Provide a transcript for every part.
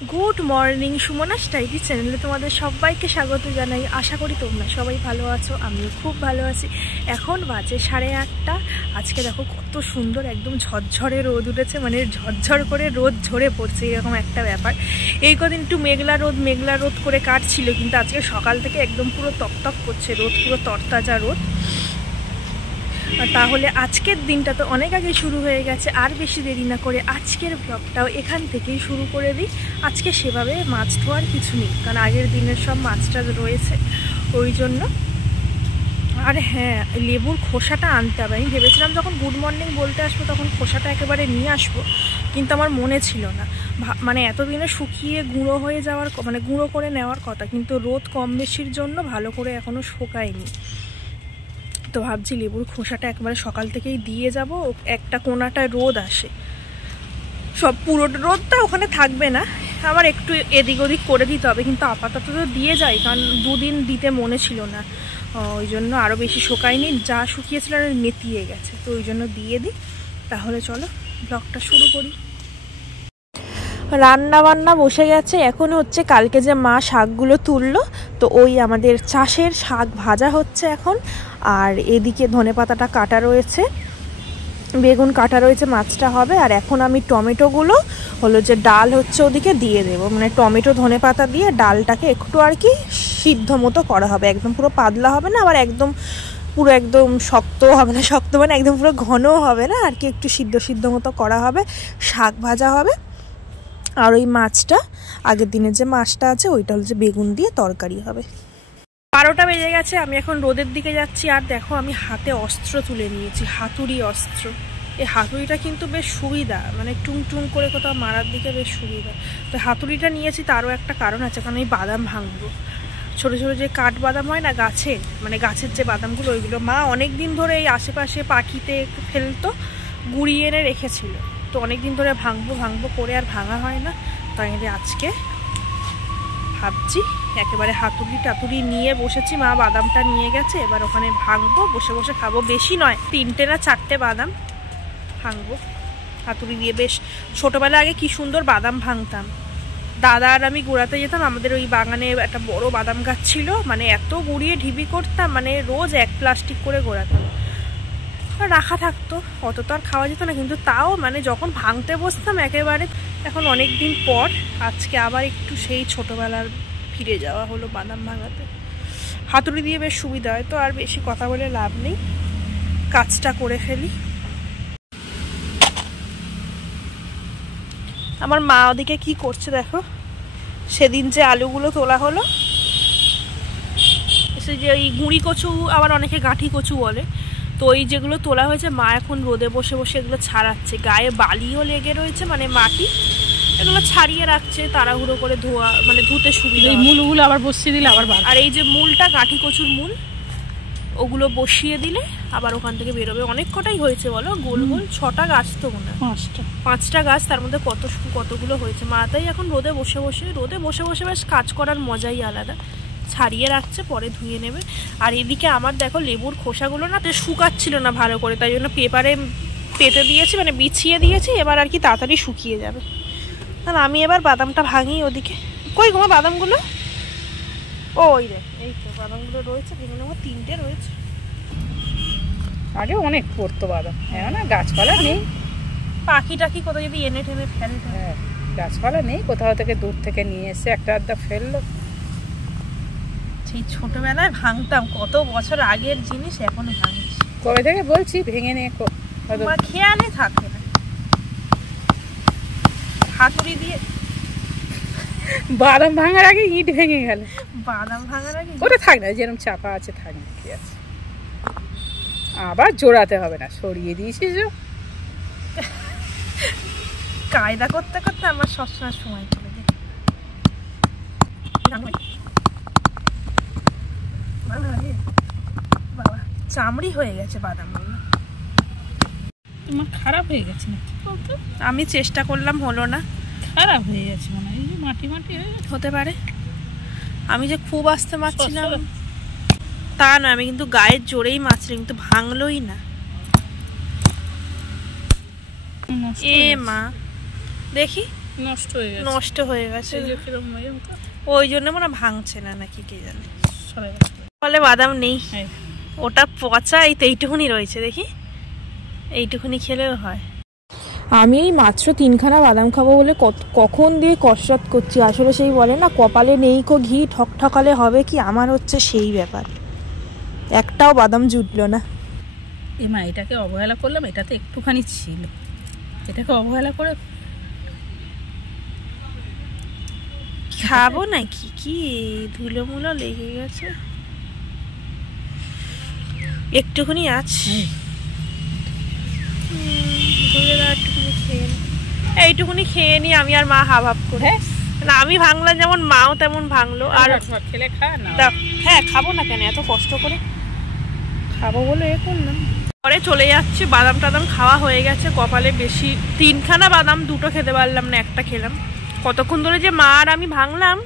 Good morning, Sumana স্টাইলি চ্যানেলে তোমাদের সবাইকে স্বাগত জানাই। আশা করি তোমরা সবাই ভালো আছো, আমিও খুব ভালো আছি। এখন বাজে 8:30। আজকে দেখো কত সুন্দর একদম ঝরঝরে রোদ উঠেছে, মানে ঝরঝর করে রোদ ঝরে পড়ছে, এরকম একটা ব্যাপার। এই কদিন একটু মেঘলা রোদ করে কাটছিল, কিন্তু আজকে সকাল থেকে একদম পুরো তকতক করছে রোদ, পুরো তরতাজা রোদ। তাহলে আজকের দিনটা তো অনেক আগে শুরু হয়ে গেছে, আর বেশি দেরি না করে আজকের ব্লগটাও এখান থেকেই শুরু করে দিই। আজকে সেভাবে মাছ ধোয়ার কিছু নেই, কারণ আগের দিনের সব মাছটা রয়েছে, ওই জন্য। আর হ্যাঁ, লেবুর খোসাটা আনতে হবে। আমি ভেবেছিলাম যখন গুড মর্নিং বলতে আসবো তখন খোসাটা একেবারে নিয়ে আসবো, কিন্তু আমার মনে ছিল না। মানে এতদিনে শুকিয়ে গুঁড়ো হয়ে যাওয়ার, মানে গুঁড়ো করে নেওয়ার কথা, কিন্তু রোদ কম বেশির জন্য ভালো করে এখনও শোকায়নি। তো ভাবছি লেবুর খোসাটা একবারে সকাল থেকেই দিয়ে যাব, একটা কোনাটায় রোদ আসে, সব পুরো রোদটা ওখানে থাকবে না, আবার একটু এদিক ওদিক করে দিতে হবে। কিন্তু আপাতত তো দিয়ে যাই, কারণ দুদিন দিতে মনে ছিল না, ওই জন্য আরও বেশি শোকায়নি, যা শুকিয়েছিল আর নেতিয়ে গেছে, তো ওই জন্য দিয়ে দিই। তাহলে চলো ব্লগটা শুরু করি। রান্না বান্না বসে গেছে, এখন হচ্ছে কালকে যে মা শাকগুলো তুললো, তো ওই আমাদের চাষের শাক ভাজা হচ্ছে এখন। আর এদিকে ধনেপাতাটা কাটা রয়েছে, বেগুন কাটা রয়েছে, মাছটা হবে। আর এখন আমি টমেটোগুলো হলো যে ডাল হচ্ছে ওদিকে দিয়ে দেবো, মানে টমেটো ধনেপাতা দিয়ে ডালটাকে একটু আর কি সিদ্ধ মতো করা হবে, একদম পুরো পাতলা হবে না, আবার একদম পুরো একদম শক্তও হবে না, শক্ত মানে একদম পুরো ঘনও হবে না আর কি, একটু সিদ্ধ মতো করা হবে, শাক ভাজা হবে। আর ওই মাছটা, আগের দিনের যে মাছটা আছে ওইটা হচ্ছে বেগুন দিয়ে তরকারি হবে। 12টা বেজে গেছে, আমি এখন রোদের দিকে যাচ্ছি। আর দেখো আমি হাতে অস্ত্র তুলে নিয়েছি, হাতুড়ি অস্ত্র। এই হাতুড়িটা কিন্তু বেশ সুবিধা, মানে টুং করে কোথাও মারার দিকে বেশ সুবিধা। তো হাতুড়িটা নিয়েছি, তারও একটা কারণ আছে, কারণ আমি বাদাম ভাঙবো। ছোটো ছোটো যে কাঠ বাদাম হয় না গাছের, মানে গাছের যে বাদামগুলো, ওইগুলো মা অনেক দিন ধরে এই আশেপাশে পাখিতে ফেলতো, গুঁড়িয়ে এনে রেখেছিল। তো অনেক দিন ধরে ভাঙবো করে আর ভাঙা হয় না, তাই আজকে ভাবছি একেবারে হাতুড়ি টাতুড়ি নিয়ে বসেছি। মা বাদামটা নিয়ে গেছে, এবার ওখানে ভাঙবো, বসে বসে খাবো। বেশি নয়, 3টে না 4টে বাদাম ভাঙবো হাতুড়ি দিয়ে। বেশ ছোটোবেলা আগে কি সুন্দর বাদাম ভাঙতাম, দাদা আর আমি গুড়াতে যেতাম। আমাদের ওই বাগানে একটা বড় বাদাম গাছ ছিল, মানে এত গুঁড়িয়ে ঢিবি করতাম, মানে রোজ 1 প্লাস্টিক করে গোড়াতাম, রাখা থাকতো, অত তো আর খাওয়া যেত না, কিন্তু তাও মানে যখন ভাঙতে বসতাম একেবারে। এখন অনেক দিন পর আজকে আবার একটু সেই ছোটোবেলার ফিরে যাওয়া হলো বাদাম ভাঙাতে। হাতুড়ি দিয়ে বেশ সুবিধা হয়। তো আর বেশি কথা বলে লাভ নেই, কাজটা করে ফেলি। আমার মা ওদিকে কি করছে দেখো, সেদিন যে আলুগুলো তোলা হলো, সে যে ওই গুঁড়ি কচু, আবার অনেকে গাঁঠি কচু বলে, তো ওই যেগুলো তোলা হয়েছে মা এখন রোদে বসে বসে এগুলো ছাড়াচ্ছে। গায়ে বালিও লেগে রয়েছে, মানে মাটি, এগুলো ছাড়িয়ে রাখছে তাড়াহুড়ো করে, ধোয়া মানে ধুতে সুবিধা। এই মূলগুলো আবার বসিয়ে দিলে আবার, আর এই যে মূলটা গাঁঠি কচুর মূল, ওগুলো বসিয়ে দিলে আবার ওখান থেকে বেরোবে। অনেক কটাই হয়েছে বলো, গোল গোল 6টা গাছ তো মনে হয়, 5টা গাছ, তার মধ্যে কতগুলো হয়েছে। মা তাই এখন রোদে বসে বেশ কাজ করার মজাই আলাদা। ছাড়িয়ে রাখছে, পরে ধুয়ে নেবে। আর এদিকে আমার দেখো লেবুর খোসাগুলো না শুকাচ্ছিল না ভালো করে, তাই জন্য পেপারে পেতে দিয়েছি, মানে বিছিয়ে দিয়েছি, এবার আর কি তাড়াতাড়ি শুকিয়ে যাবে। আর আমি এবার বাদামটা ভাঙি। ওদিকে কই তোমার বাদামগুলো? ওই রে, এই তো বাদামগুলো রয়েছে, ভেঙে নেবো। 3টে রয়েছে, আগে অনেক পড়তো বাদাম, হ্যাঁ না, গাছপালা নেই। পাখি টাকি কোথাও যদি এনে টেনে ফেলে, হ্যাঁ গাছপালা নেই, কোথাও থেকে দূর থেকে নিয়ে এসে একটা আধটা ফেললো। সেই ছোটবেলায় ভাঙতাম, কত বছর আগের জিনিস এখনো ভাঙছি। কবে থেকে বলছি ভেঙে নিয়ে, খেয়ালে থাকে না। হাতুড়ি দিয়ে বাদাম ভাঙার আগে ইট ভেঙে গেল। বাদাম ভাঙার আগে ওটা থাক না, যেরকম চাপা আছে থাক না, কি আছে, আবার জোড়াতে হবে না, সরিয়ে দিয়েছিস। কায়দা করতে করতে আমার সবসময় সময় চলে যায়। বাবা চামড়ি হয়ে গেছে বাদামগুলো, তোমার খারাপ হয়ে গেছে না? আমি চেষ্টা করলাম, হলো না, খারাপ হয়ে গেছে মনে হয়, মাটি হয়ে গেছে। হতে পারে, আমি যে খুব আস্তে মারছিলাম তা নয়, আমি কিন্তু গায়ের জোরেই মারছিলাম, কিন্তু ভাঙলোই না। এ মা দেখি নষ্ট হয়ে গেছে। ওই জন্য মনে ভাঙছে না নাকি কে জানে। ফলে বাদাম নেই, ওটা পচা। এইটুকুনি রয়েছে, দেখি এইটুকুনি খেলেও হয়। আমি এই মাত্র 3খানা বাদাম খাবো বলে কখন দিয়ে কসরত করছি। আসলে সেই বলে না, কপালে নেই কো ঘি, ঠকঠকালে হবে কি, আমার হচ্ছে সেই ব্যাপার। একটাও বাদাম জুটলো না। মা এটাকে অবহেলা করলাম, এটা তো একটুখানি ছিল, এটাকে অবহেলা করে খাবো নাকি? কি ধুলো মুলো লেগে গেছে, একটুখানি আছে। একটুখানি খেয়ে এইটুকুনি খেয়ে নি আমি আর মা হাফ হাফ করে। না আমি ভাঙলাম যেমন মাও তেমন ভাঙলো। আর খেলে খা না। হ্যাঁ খাবো না কেন, এত কষ্ট করে খাবো বলে এ করলাম। পরে চলে যাচ্ছে, বাদাম টাদাম খাওয়া হয়ে গেছে কপালে বেশি। 3খানা বাদাম, 2টো খেতে পারলাম না, একটা খেলাম। কতক্ষণ ধরে যে মা আর আমি ভাঙলাম,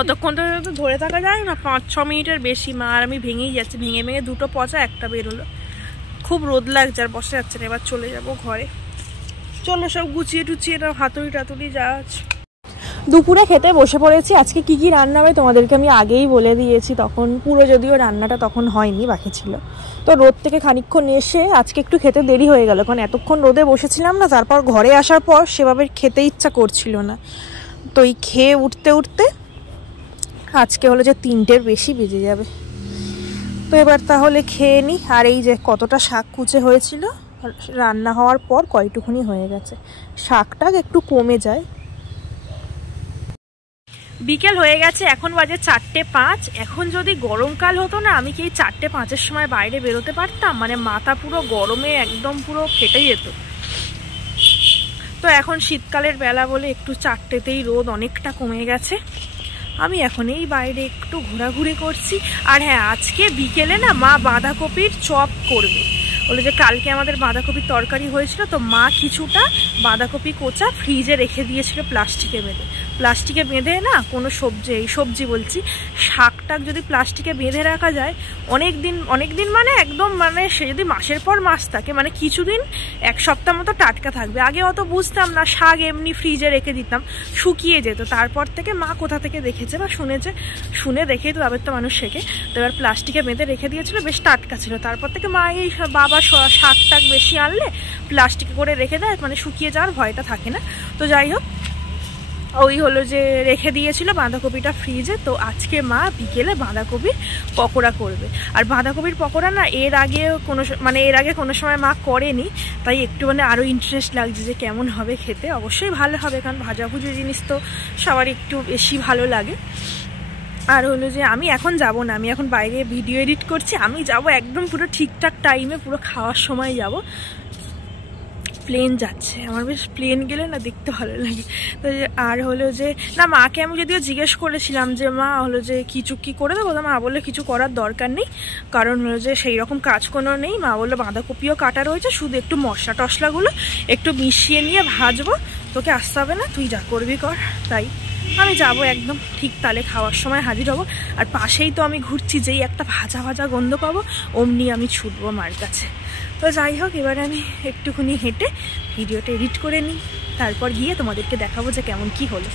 অতক্ষণ ধরে তো ধরে থাকা যায় না, 5-6 মিনিটের বেশি। মা আর আমি ভেঙেই যাচ্ছে, ভেঙে ভেঙে 2টো পচা, একটা বেরোলো। খুব রোদ লাগছে আর বসে যাচ্ছে না। এবার চলে যাবো ঘরে। চলো সব গুছিয়ে টুচিয়ে নাও, হাতুড়ি টাতুড়ি যা আছে। দুপুরে খেতে বসে পড়েছি। আজকে কি কি রান্না হবে তোমাদেরকে আমি আগেই বলে দিয়েছি, তখন পুরো যদিও রান্নাটা তখন হয়নি, বাকি ছিল। তো রোদ থেকে খানিকক্ষণ এসে আজকে একটু খেতে দেরি হয়ে গেল, কারণ এতক্ষণ রোদে বসেছিলাম না। তারপর ঘরে আসার পর সেভাবে খেতে ইচ্ছা করছিল না। তো এই খেয়ে উঠতে উঠতে আজকে হলো যে 3টের বেশি বেজে যাবে। তো এবার তাহলে খেয়ে নিই। আর এই যে কতটা শাক কুচে হয়েছিল, রান্না হওয়ার পর কয়টুকুনি হয়ে গেছে। শাকটা একটু কমে যায়। বিকেল হয়ে গেছে, এখন বাজে 4:05। এখন যদি গরমকাল হতো না, আমি কি এই 4:05-এর সময় বাইরে বেরোতে পারতাম? মানে মাথা পুরো গরমে একদম পুরো ফেটে যেত। তো এখন শীতকালের বেলা বলে একটু 4টেতেই রোদ অনেকটা কমে গেছে। আমি এখন এই বাইরে একটু ঘোরাঘুরি করছি। আর হ্যাঁ, আজকে বিকেলে না মা বাঁধাকপির চপ করবে। বলে যে কালকে আমাদের বাঁধাকপির তরকারি হয়েছিল, তো মা কিছুটা বাঁধাকপি কোচা ফ্রিজে রেখে দিয়েছিল প্লাস্টিকে বেঁধে না, কোনো সবজি বলছি, শাক টাক যদি প্লাস্টিকে বেঁধে রাখা যায় অনেক দিন মানে একদম, মানে সে যদি মাসের পর মাস থাকে, মানে কিছুদিন 1 সপ্তাহ মতো টাটকা থাকবে। আগে অত বুঝতাম না, শাক এমনি ফ্রিজে রেখে দিতাম, শুকিয়ে যেত। তারপর থেকে মা কোথা থেকে দেখেছে বা শুনে দেখেই তো আবার তো মানুষ শেখে। তো এবার প্লাস্টিকে বেঁধে রেখে দিয়েছিল, বেশ টাটকা ছিল। তারপর থেকে মা এই বাবা শাক টাক বেশি আনলে প্লাস্টিকে করে রেখে দেয়, মানে শুকিয়ে যাওয়ার ভয়টা থাকে না। তো যাই হোক, ওই হলো যে রেখে দিয়েছিল বাঁধাকপিটা ফ্রিজে। তো আজকে মা বিকেলে বাঁধাকপির পকোড়া করবে। আর বাঁধাকপির পকোড়া না এর আগে কোনো সময় মা করেনি, তাই একটু মানে আরও ইন্টারেস্ট লাগছে যে কেমন হবে খেতে। অবশ্যই ভালো হবে, কারণ ভাজাভুজি জিনিস তো সবার একটু বেশি ভালো লাগে। আর হলো যে আমি এখন যাব না, আমি এখন বাইরে ভিডিও এডিট করছি। আমি যাব একদম পুরো ঠিকঠাক টাইমে, পুরো খাওয়ার সময় যাব। প্লেন যাচ্ছে, আমার বেশ প্লেন গেলে না দেখতে ভালো লাগে। তো আর হলো যে না, মাকে আমি যদিও জিজ্ঞেস করেছিলাম যে মা হলো যে কি করে দেবো, মা বললো কিছু করার দরকার নেই, কারণ হলো যে সেই রকম কাজ কোনো নেই। মা বললো বাঁধাকপিও কাটা রয়েছে, শুধু একটু মশলা টশলাগুলো একটু মিশিয়ে নিয়ে ভাজবো, তোকে আসতে হবে না, তুই যা করবি কর। তাই আমি যাব একদম ঠিক তালে খাওয়ার সময় হাজির হব। আর পাশেই তো আমি ঘুরছি, যেই একটা ভাজা গন্ধ পাবো অমনি আমি ছুটবো মার কাছে। তো যাই হোক, এবারে আমি একটুখানি হেঁটে ভিডিওটা এডিট করে নিই, তারপর গিয়ে তোমাদেরকে দেখাবো যে কেমন কি হলো।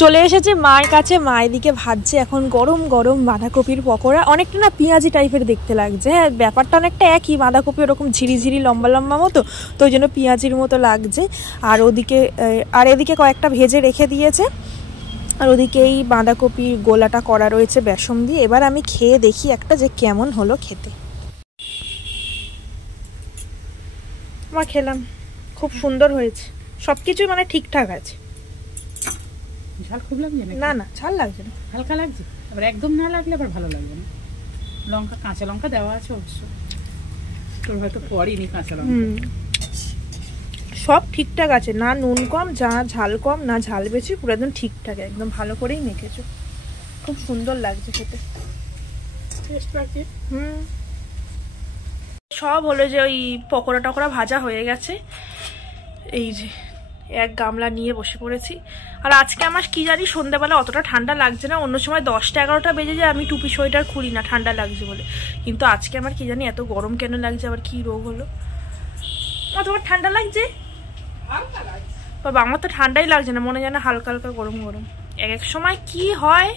চলে এসেছে মার কাছে, মা এদিকে ভাজছে এখন গরম গরম বাঁধাকপির পকোড়া। অনেকটা না পেঁয়াজি টাইপের দেখতে লাগছে। হ্যাঁ, ব্যাপারটা অনেকটা একই, বাঁধাকপি ওরকম ঝিরিঝিরি লম্বা লম্বা মতো, তো ওই জন্য পেঁয়াজির মতো লাগছে। আর এদিকে কয়েকটা ভেজে রেখে দিয়েছে, আর ওদিকে এই বাঁধাকপির গোলাটা করা রয়েছে বেসন দিয়ে। এবার আমি খেয়ে দেখি একটা যে কেমন হলো খেতে। মা খেলাম, খুব সুন্দর হয়েছে, সবকিছুই মানে ঠিকঠাক আছে। ঝাল খুব লাগছে না? না ঝাল লাগছে না, হালকা লাগছে। আবার একদম না লাগলে আবার ভালো লাগবে না। কাঁচা লঙ্কা দেওয়া আছে অবশ্য, তোর হয়তো পড়েনি কাঁচা লঙ্কা। সব ঠিকঠাক আছে, না নুন কম, ঝাল কম, না ঝাল বেশি, পুরো একদম ঠিকঠাক, একদম ভালো করেই মেখেছো। খুব সুন্দর লাগছে খেতে, টেস্ট লাগছে। সব হলো যে ওই পকোড়া টকোড়া ভাজা হয়ে গেছে। এই যে এক গামলা নিয়ে বসে পড়েছি। আর আজকে আমার কি জানি সন্ধ্যাবেলা অতটা ঠান্ডা লাগছে না, অন্য সময় 10টা-11টা বেজে যায় আমি টুপি সোয়েটার খুলি না ঠান্ডা লাগছে বলে, কিন্তু আজকে আমার কি জানি এত গরম কেন লাগছে, আবার কি রোগ হলো। তোমার ঠান্ডা লাগছে? বাবা আমার তো ঠান্ডাই লাগছে না, মনে যেন হালকা হালকা গরম গরম। এক সময় কি হয়,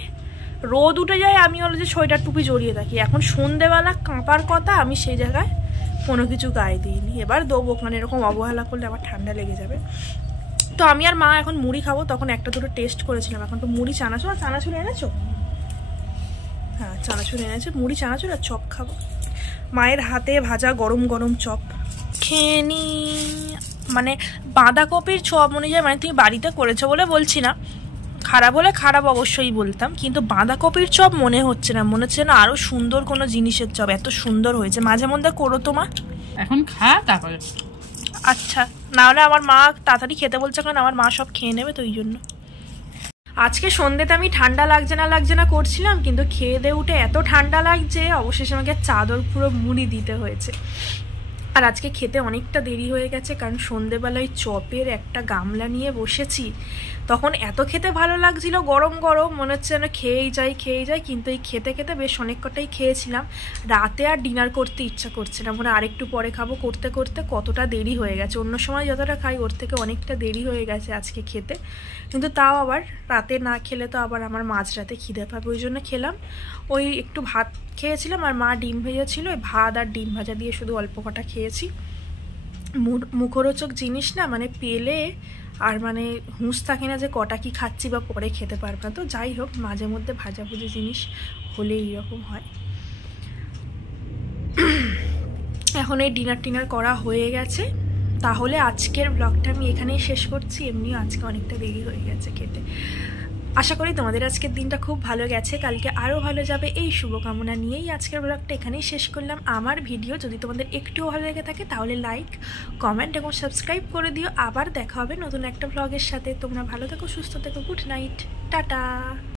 রোদ উঠে যায়, আমি হলো যে সোয়েটার টুপি জড়িয়ে থাকি। এখন সন্ধেবেলা কাঁপার কথা, আমি সেই জায়গায় কোনো কিছু গায়ে দিইনি। এবার দেবো, কারণ এরকম অবহেলা করলে আবার ঠান্ডা লেগে যাবে। তো আমি আর মা এখন মুড়ি খাবো, তখন একটা দুটো টেস্ট করেছিলাম। এখন তো মুড়ি চানাচুর এনেছো? হ্যাঁ চানাচুর এনেছে, মুড়ি চানাচুর আর চপ খাবো। মায়ের হাতে ভাজা গরম গরম চপ খেয়ে নি। মানে বাঁধাকপির চপ অনুযায়ী, মানে তুমি বাড়িতে করেছো বলে বলছি না, খারাপ হলে খারাপ অবশ্যই বলতাম, কিন্তু বাঁধাকপির চপ মনে হচ্ছে না, মনে হচ্ছে না আরো সুন্দর কোনো জিনিসের চপ। এত সুন্দর হয়েছে। মাঝে মধ্যে করো তো মা। এখন খা তারপরে। আচ্ছা, না হলে আমার মা তাড়াতাড়ি খেতে বলছে, কারণ আমার মা সব খেয়ে নেবে, তো ওই জন্য। আজকে সন্ধ্যেতে আমি ঠান্ডা লাগছে না করছিলাম, কিন্তু খেয়ে দিয়ে উঠে এত ঠান্ডা লাগছে, অবশেষে আমাকে চাদর পুরো মুড়ি দিতে হয়েছে। আর আজকে খেতে অনেকটা দেরি হয়ে গেছে, কারণ সন্ধেবেলায় চপের একটা গামলা নিয়ে বসেছি। তখন এত খেতে ভালো লাগছিল, গরম গরম, মনে হচ্ছে যেন খেয়েই যাই। কিন্তু এই খেতে খেতে বেশ অনেক কটাই খেয়েছিলাম। রাতে আর ডিনার করতে ইচ্ছা করছে না, মানে আরেকটু পরে খাবো করতে করতে কতটা দেরি হয়ে গেছে। অন্য সময় যতটা খাই ওর থেকে অনেকটা দেরি হয়ে গেছে আজকে খেতে। কিন্তু তাও আবার রাতে না খেলে তো আবার আমার মাঝরাতে খিদে পাবে, ওই জন্য খেলাম। ওই একটু ভাত খেয়েছিলাম, আর মা ডিম ভেজেছিল, ওই ভাত আর ডিম ভাজা দিয়ে শুধু অল্প কটা খেয়েছি। মুখরোচক জিনিস না, মানে পেলে আর মানে হুঁশ থাকে না যে কটা কি খাচ্ছি বা পরে খেতে পারবে না। তো যাই হোক, মাঝে মধ্যে ভাজাভুজি জিনিস হলে এইরকম হয়। এখন এই ডিনার করা হয়ে গেছে, তাহলে আজকের ব্লগটা আমি এখানেই শেষ করছি। এমনিও আজকে অনেকটা দেরি হয়ে গেছে খেতে। আশা করি তোমাদের আজকের দিনটা খুব ভালো গেছে, কালকে আরও ভালো যাবে, এই শুভকামনা নিয়েই আজকের ব্লগটা এখানেই শেষ করলাম। আমার ভিডিও যদি তোমাদের একটুও ভালো লেগে থাকে তাহলে লাইক, কমেন্ট এবং সাবস্ক্রাইব করে দিও। আবার দেখা হবে নতুন একটা ব্লগের সাথে। তোমরা ভালো থেকো, সুস্থ থেকো, গুড নাইট, টাটা।